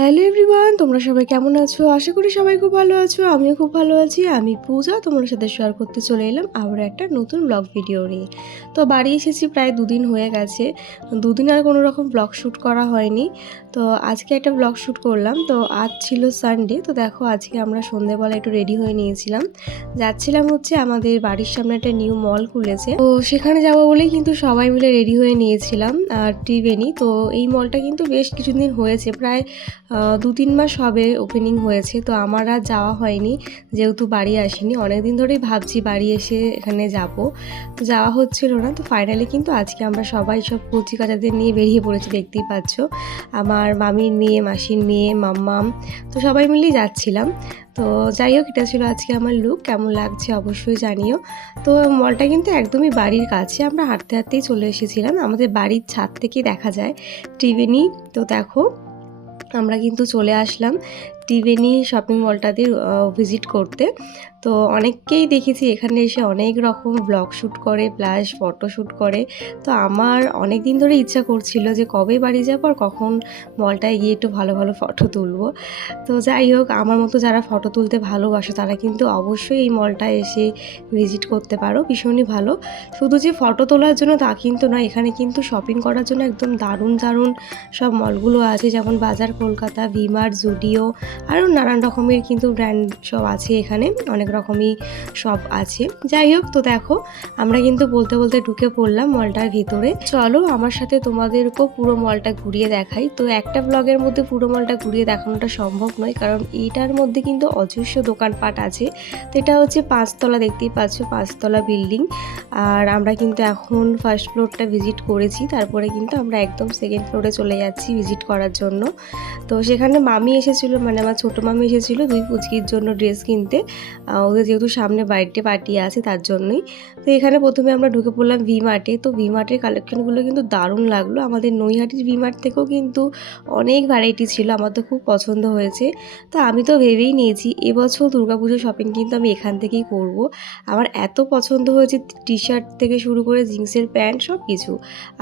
Hello everyone, তোমরা সবাই কেমন আছো? আশা করি সবাই খুব ভালো আছো। আমিও খুব ভালো আছি। আমি পূজা, তোমাদের সাথে শেয়ার করতে চলে এলাম আবার একটা নতুন ব্লগ ভিডিও নিয়ে। তো বাড়ি এসেছি প্রায় 2 দিন হয়ে গেছে। 2 দিন আর কোনো রকম ব্লগ শ্যুট করা হয়নি। তো আজকে একটা ব্লগ শ্যুট করলাম। তো আজ ছিল সানডে। তো দেখো আজকে আমরা সন্ধ্যেবেলা একটু রেডি হয়ে নিয়েছিলাম। যাচ্ছিলাম হচ্ছে আমাদের বাড়ির সামনে একটা নিউ মল খুলেছে। তো সেখানে যাবো বলেই কিন্তু সবাই মিলে রেডি হয়ে নিয়েছিলাম। আর ত্রিবেণী, তো এই মলটা কিন্তু বেশ কিছুদিন হয়েছে, প্রায় 2-3 মাস হবে ওপেনিং হয়েছে। তো আমার আর যাওয়া হয়নি, যেহেতু বাড়ি আসিনি। অনেক দিন ধরেই ভাবছি বাড়ি এসে এখানে যাব, তো যাওয়া হচ্ছিল না। তো ফাইনালি কিন্তু আজকে আমরা সবাই সব কচি কাচাদের নিয়ে বেরিয়ে পড়েছি, দেখতেই পাচ্ছ। আমার মামির মেয়ে, মাসির মেয়ে, মাম্মাম, তো সবাই মিলেই যাচ্ছিলাম। তো যাই হোক, এটা ছিল আজকে আমার লুক। কেমন লাগছে অবশ্যই জানিও। তো মলটা কিন্তু একদমই বাড়ির কাছে, আমরা হাঁটতে হাঁটতেই চলে এসেছিলাম। আমাদের বাড়ির ছাদ থেকে দেখা যায় ত্রিবেণী। তো দেখো আমরা কিন্তু চলে আসলাম ত্রিবেণী শপিং মলটাতে ভিজিট করতে। তো অনেককেই দেখেছি এখানে এসে অনেক রকম ব্লগ শ্যুট করে প্লাস ফটো শ্যুট করে। তো আমার অনেক দিন ধরে ইচ্ছা করছিল যে কবে বাড়ি যাবো আর কখন মলটায় গিয়ে একটু ভালো ভালো ফটো তুলবো। তো যাই হোক, আমার মতো যারা ফটো তুলতে ভালোবাসে তারা কিন্তু অবশ্যই এই মলটায় এসে ভিজিট করতে পারো, ভীষণই ভালো। শুধু যে ফটো তোলার জন্য তা কিন্তু নয়, এখানে কিন্তু শপিং করার জন্য একদম দারুণ দারুণ সব মলগুলো আছে, যেমন বাজার কলকাতা, ভিমার্ট, জুডিও, আরও নানান রকমের কিন্তু ব্র্যান্ড সব আছে এখানে, অনেক রকমই শপ আছে। যাই হোক, তো দেখো আমরা কিন্তু বলতে বলতে ঢুকে পড়লাম মলটার ভিতরে। চলো আমার সাথে তোমাদেরকেও পুরো মলটা ঘুরিয়ে দেখাই। তো একটা ব্লগের মধ্যে পুরো মলটা ঘুরিয়ে দেখানোটা সম্ভব নয়, কারণ এইটার মধ্যে কিন্তু অজস্র দোকানপাট আছে। তো এটা হচ্ছে 5 তলা, দেখতেই পাচ্ছ 5 তলা বিল্ডিং। আর আমরা কিন্তু এখন ফার্স্ট ফ্লোরটা ভিজিট করেছি, তারপরে কিন্তু আমরা একদম সেকেন্ড ফ্লোরে চলে যাচ্ছি ভিজিট করার জন্য। তো সেখানে মামি এসেছিলো, মানে আমার ছোটো মামি এসেছিলো 2 পুচকির জন্য ড্রেস কিনতে। ওদের যেহেতু সামনে বার্থডে পার্টি আছে তার জন্যই। তো এখানে প্রথমে আমরা ঢুকে পড়লাম ভিমার্টে। তো ভিমার্টের কালেকশনগুলো কিন্তু দারুণ লাগলো। আমাদের নৈহাটির ভিমার্ট থেকেও কিন্তু অনেক ভ্যারাইটি ছিল, আমার তো খুব পছন্দ হয়েছে। তো আমি তো ভেবেই নিয়েছি এবছর দুর্গাপুজো শপিং কিন্তু আমি এখান থেকেই করব। আমার এত পছন্দ হয়েছে, টি শার্ট থেকে শুরু করে জিন্সের প্যান্ট সব কিছু।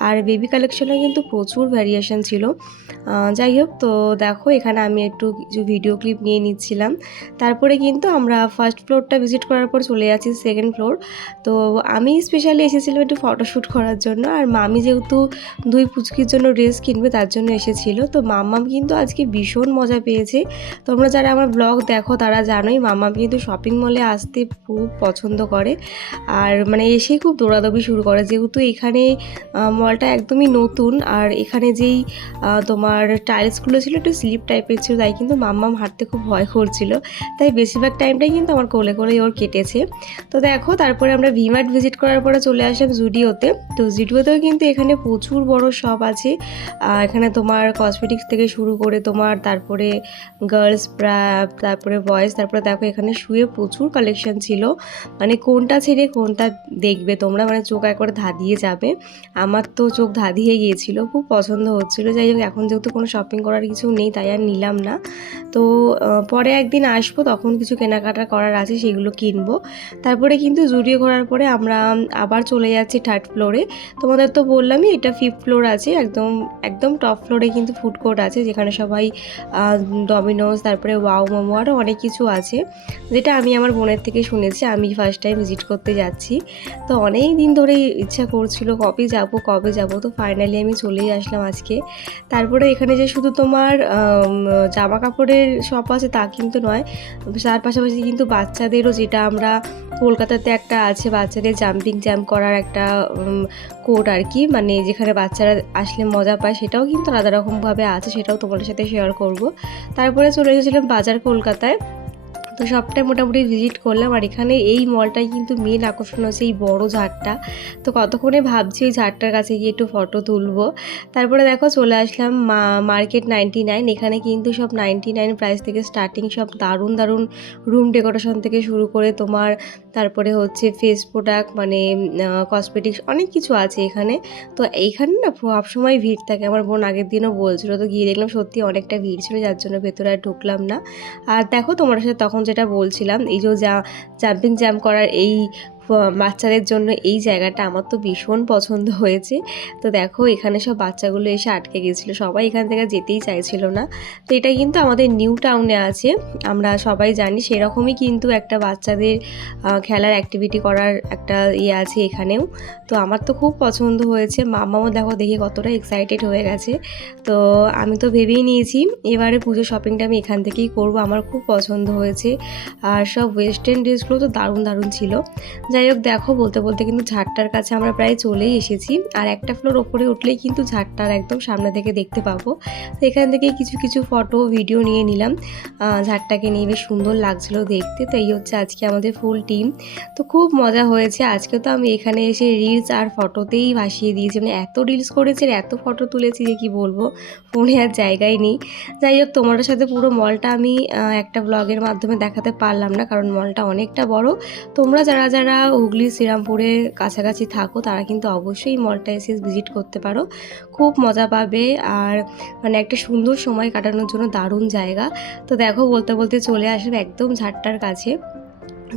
আর বেবি কালেকশনে কিন্তু প্রচুর ভ্যারিয়েশন ছিল। যাই হোক, তো দেখো এখানে আমি একটু কিছু ভিডিও ক্লিপ নিয়ে নিচ্ছিলাম। তারপরে কিন্তু আমরা ফার্স্ট ফ্লোরটা ভিজিট করার পর চলে যাচ্ছি সেকেন্ড ফ্লোর। তো আমি স্পেশালি এসেছিলাম একটু ফটোশ্যুট করার জন্য, আর মামি যেহেতু 2 পুচকির জন্য ড্রেস কিনবে তার জন্য এসেছিল। তো মাম্মাম কিন্তু আজকে ভীষণ মজা পেয়েছে। তোমরা যারা আমার ব্লগ দেখো তারা জানোই মাম্মাম কিন্তু শপিং মলে আসতে খুব পছন্দ করে, আর মানে এসেই খুব দৌড়াদৌড়ি শুরু করে, যেহেতু এখানে মলটা একদমই নতুন। আর এখানে যেই তোমার টাইলসগুলো ছিল একটু স্লিপ টাইপের ছিল, তাই কিন্তু মাম্মাম হাঁটতে খুব ভয় করছিল। তাই বেশিরভাগ টাইমটাই কিন্তু আমার কোলে কোলেই ওর কেটেছে। তো দেখো তারপরে আমরা ভিমার্ট ভিজিট করার পরে চলে আসলাম জুডিওতে। তো জুডিওতেও কিন্তু এখানে প্রচুর বড় শপ আছে। এখানে তোমার কসমেটিক্স থেকে শুরু করে তোমার তারপরে গার্লস ব্রা, তারপরে বয়েজ, তারপরে দেখো এখানে শুয়ে প্রচুর কালেকশন ছিল। মানে কোনটা ছেড়ে কোনটা দেখবে তোমরা, মানে চোখ একবারে ধাঁধিয়ে যাবে। আমার তো চোখ ধাঁধিয়ে গিয়েছিল, খুব পছন্দ হচ্ছিলো। যাই হোক, এখন যেহেতু কোনো শপিং করার কিছু নেই তাই আর নিলাম না। তো পরে একদিন আসবো, তখন কিছু কেনাকাটা করার আছে, সেগুলো কিনবো। তারপরে কিন্তু জুডিও ঘোরার পরে আমরা আবার চলে যাচ্ছি থার্ড ফ্লোরে। তোমাদের তো বললামই এটা 5th ফ্লোর আছে, একদম একদম টপ ফ্লোরে কিন্তু ফুড কোর্ট আছে, যেখানে সবাই ডমিনোজ, তারপরে ওয়াও মোমো, আরও অনেক কিছু আছে, যেটা আমি আমার বোনের থেকে শুনেছি। আমি ফার্স্ট টাইম ভিজিট করতে যাচ্ছি। তো অনেক দিন ধরেই ইচ্ছা করছিল কবে যাব কবে যাব। তো ফাইনালি আমি চলেই আসলাম আজকে। তারপরে এখানে যে শুধু তোমার জামা কাপড়ের শপ আছে তা কিন্তু নয়, তার পাশাপাশি কিন্তু বাচ্চাদেরও, যেটা আমরা কলকাতাতে একটা আছে বাচ্চাদের জাম্পিং জ্যাম্প করার একটা কোড আর কি, মানে যেখানে বাচ্চারা আসলে মজা পায়, সেটাও কিন্তু আলাদা রকমভাবে আছে, সেটাও তোমাদের সাথে শেয়ার করব। তারপরে চলে এসেছিলাম বাজার কলকাতায়। তো সবটাই মোটামুটি ভিজিট করলাম। আর এখানে এই মলটায় কিন্তু মেন আকর্ষণ হচ্ছে এই বড় ঝাড়টা। তো কতক্ষণে ভাবছি ওই ঝাড়টার কাছে গিয়ে একটু ফটো তুলবো। তারপরে দেখো চলে আসলাম মার্কেট 99। এখানে কিন্তু সব 99 প্রাইস থেকে স্টার্টিং, সব দারুণ দারুণ রুম ডেকোরেশন থেকে শুরু করে তোমার, তারপরে হচ্ছে ফেস প্রোডাক্ট, মানে কসমেটিক্স, অনেক কিছু আছে এখানে। তো এইখানে না সবসময় ভিড় থাকে, আমার বোন আগের দিনও বলছিল। তো গিয়ে দেখলাম সত্যি অনেকটা ভিড় ছিল, যার জন্য ভেতরে আর ঢুকলাম না। আর দেখো তোমার সাথে তখন যেটা বলছিলাম, এই যে জাম্পিং জ্যাম্প করার এই বাচ্চাদের জন্য এই জায়গাটা আমার তো ভীষণ পছন্দ হয়েছে। তো দেখো এখানে সব বাচ্চাগুলো এসে আটকে গেছিলো, সবাই এখান থেকে যেতেই চাইছিল না। তো এটা কিন্তু আমাদের নিউ টাউনে আছে, আমরা সবাই জানি। সেরকমই কিন্তু একটা বাচ্চাদের খেলার অ্যাক্টিভিটি করার একটা ইয়ে আছে এখানেও। তো আমার তো খুব পছন্দ হয়েছে, মামাও দেখো দেখে কতটা এক্সাইটেড হয়ে গেছে। তো আমি তো ভেবেই নিয়েছি এবারে পুজো শপিংটা আমি এখান থেকেই করব, আমার খুব পছন্দ হয়েছে। আর সব ওয়েস্টার্ন ড্রেসগুলো তো দারুণ দারুণ ছিল। যাই হোক দেখো বলতে বলতে কিন্তু ঝাড়টার কাছে আমরা প্রায় চলেই এসেছি, আর একটা ফ্লোর ওপরে উঠলেই কিন্তু ঝাড়টার একদম সামনে থেকে দেখতে পাবো। তো এখান থেকে কিছু কিছু ফটো ভিডিও নিয়ে নিলাম, ঝাড়টাকে নিয়ে বেশ সুন্দর লাগছিল দেখতে। তো এই হচ্ছে আজকে আমাদের ফুল টিম। তো খুব মজা হয়েছে আজকে। তো আমি এখানে এসে রিলস আর ফটোতেই ভাসিয়ে দিয়েছি, মানে এত রিলস করেছি আর এত ফটো তুলেছি যে কি বলবো, ফোনে আর জায়গায় নেই। যাই হোক তোমাদের সাথে পুরো মলটা আমি একটা ব্লগের মাধ্যমে দেখাতে পারলাম না, কারণ মলটা অনেকটা বড়। তোমরা যারা যারা হুগলি শ্রীরামপুরে কাছাকাছি থাকো তারা কিন্তু অবশ্যই মলটা এসে ভিজিট করতে পারো, খুব মজা পাবে। আর মানে একটা সুন্দর সময় কাটানোর জন্য দারুণ জায়গা। তো দেখো বলতে বলতে চলে আসবে একদম ঝাড়টার কাছে।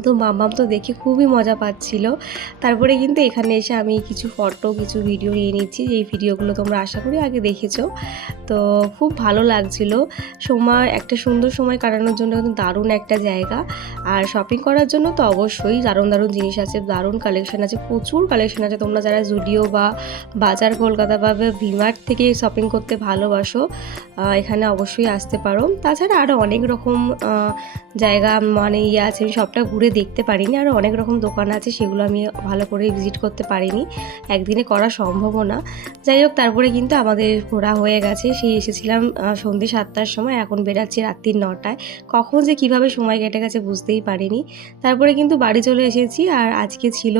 তো মামাম তো দেখে খুবই মজা পাচ্ছিল। তারপরে কিন্তু এখানে এসে আমি কিছু ফটো কিছু ভিডিও নিয়ে নিচ্ছি, এই ভিডিওগুলো তোমরা আশা করি আগে দেখেছো। তো খুব ভালো লাগছিল, সময় একটা সুন্দর সময় কাটানোর জন্য কিন্তু দারুণ একটা জায়গা। আর শপিং করার জন্য তো অবশ্যই দারুণ দারুণ জিনিস আছে, দারুণ কালেকশন আছে, প্রচুর কালেকশন আছে। তোমরা যারা জুডিও বা বাজার কলকাতা বা ভিমার্ট থেকে শপিং করতে ভালোবাসো এখানে অবশ্যই আসতে পারো। তাছাড়া আরও অনেক রকম জায়গা মানে ইয়ে আছে, আমি সবটা ঘুরে দেখতে পারিনি, আরও অনেক রকম দোকান আছে, সেগুলো আমি ভালো করে ভিজিট করতে পারিনি, একদিনে করা সম্ভবও না। যাই হোক তারপরে কিন্তু আমাদের ঘোরা হয়ে গেছে, সেই এসেছিলাম সন্ধ্যে 7টার সময়, এখন বেরাচ্ছি রাত্রির 9টায়। কখন যে কিভাবে সময় কেটে গেছে বুঝতেই পারিনি। তারপরে কিন্তু বাড়ি চলে এসেছি, আর আজকে ছিল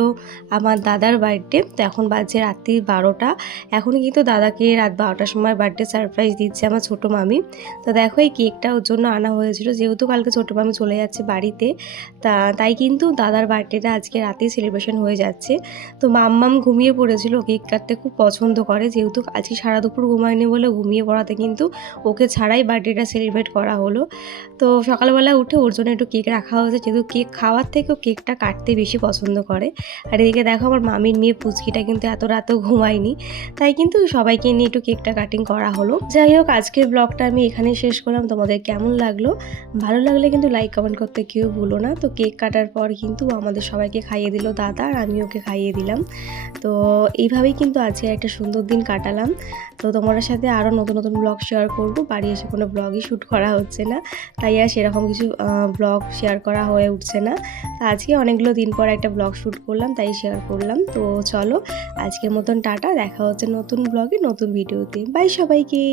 আমার দাদার বার্থডে। তো এখন বাজছে রাত্রি 12টা, এখন কিন্তু দাদাকে রাত 12টার সময় বার্থডে সারপ্রাইজ দিচ্ছে আমার ছোটো মামি। তো দেখো এই কেকটা ওর জন্য আনা হয়েছিল, যেহেতু কালকে ছোটো মামি চলে যাচ্ছে বাড়িতে, তাই কিন্তু দাদার বার্থডেটা আজকে রাতেই সেলিব্রেশন হয়ে যাচ্ছে। তো মাম্মাম ঘুমিয়ে পড়েছিল, কেক কাটতে খুব পছন্দ করে, যেহেতু আজকে সারা দুপুর ঘুমায়নি বলে ঘুমিয়ে পড়াতে কিন্তু ওকে ছাড়াই বার্থডেটা সেলিব্রেট করা হলো। তো সকালবেলা উঠে ওর জন্য একটু কেক রাখা হয়েছে, যেহেতু কেক খাওয়ার থেকেও কেকটা কাটতে বেশি পছন্দ করে। আর এদিকে দেখো আমার মামির মেয়ে পুচকিটা কিন্তু এত রাতেও ঘুমায়নি, তাই কিন্তু সবাইকে নিয়ে একটু কেকটা কাটিং করা হলো। যাই হোক আজকের ব্লগটা আমি এখানেই শেষ করলাম, তোমাদের কেমন লাগলো? ভালো লাগলে কিন্তু লাইক কমেন্ট করতে কেউ ভুলো না। তো কেক কাটার পর কিন্তু আমাদের সবাইকে খাইয়ে দিল দাদা, আর আমি ওকে খাইয়ে দিলাম। তো এইভাবেই কিন্তু আজকে একটা সুন্দর দিন কাটালাম। তো তোমাদের সাথে আরও নতুন নতুন ব্লগ শেয়ার করব, বাড়ি এসে কোনো ব্লগই শ্যুট করা হচ্ছে না, তাই আর সেরকম কিছু ব্লগ শেয়ার করা হয়ে উঠছে না। তো আজকে অনেকগুলো দিন পর একটা ব্লগ শ্যুট করলাম, তাই শেয়ার করলাম। তো চলো আজকের মতন টাটা, দেখা হচ্ছে নতুন ব্লগে নতুন ভিডিওতে। বাই সবাইকে।